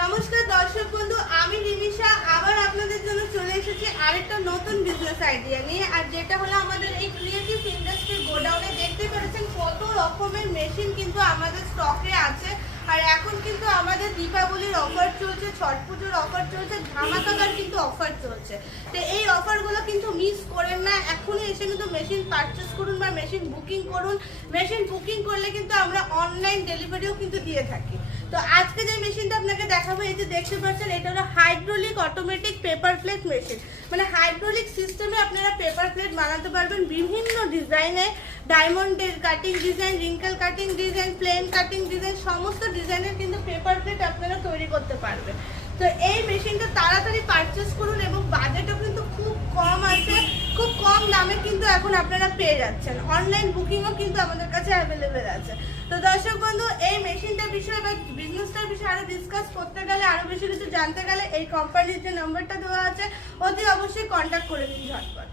নমস্কার দর্শক বন্ধু, আমি নিমিষা আবার আপনাদের জন্য চলে এসেছি আরেকটা নতুন বিজনেস আইডিয়া নিয়ে। আর যেটা হলো আমাদের এই ক্রিয়েটিভ ইন্ডাস্ট্রি গোডাউনে দেখতে পেরেছেন কত রকমের মেশিন কিন্তু আমাদের স্টকে আছে। আর এখন কিন্তু আমাদের দীপাবলির অফার চলছে, ছট পুজোর অফার চলছে, ধামাকাদার কিন্তু অফার চলছে। তো এই অফারগুলো কিন্তু মিস করেন না, এখনই এসে কিন্তু মেশিন পারচেস করুন বা মেশিন বুকিং করুন। মেশিন বুকিং করলে কিন্তু আমরা অনলাইন ডেলিভারিও কিন্তু দিয়ে থাকি। তো আজকে যে মেশিনটা আপনাকে দেখাবো, এই যে দেখতে পাচ্ছেন, এটা হলো hydraulic automatic paper plate machine. মানে হাইড্রোলিক সিস্টেমে আপনারা পেপার প্লেট বানাতে পারবেন বিভিন্ন ডিজাইনে, ডায়মন্ডের cutting design, wrinkle cutting design, plain cutting design, সমস্ত ডিজাইনের কিন্তু পেপার প্লেট আপনারা তৈরি করতে পারবেন। তো এই মেশিনটা তাড়াতাড়ি পারচেস করুন এবং বাজেটও কিন্তু খুব কম আছে, খুব কম দামে কিন্তু এখন আপনারা পেয়ে যাচ্ছেন। অনলাইন বুকিংও কিন্তু আমাদের কাছে অ্যাভেলেবেল আছে। তো দর্শক বন্ধু, এই মেশিনটার বিষয়ে বা বিজনেসটার বিষয়ে আরো ডিসকাস করতে গেলে, আরো বেশি কিছু জানতে গেলে এই কোম্পানির যে নাম্বারটা দেওয়া আছে অতি অবশ্যই কন্ট্যাক্ট করে নিন ঝটপট।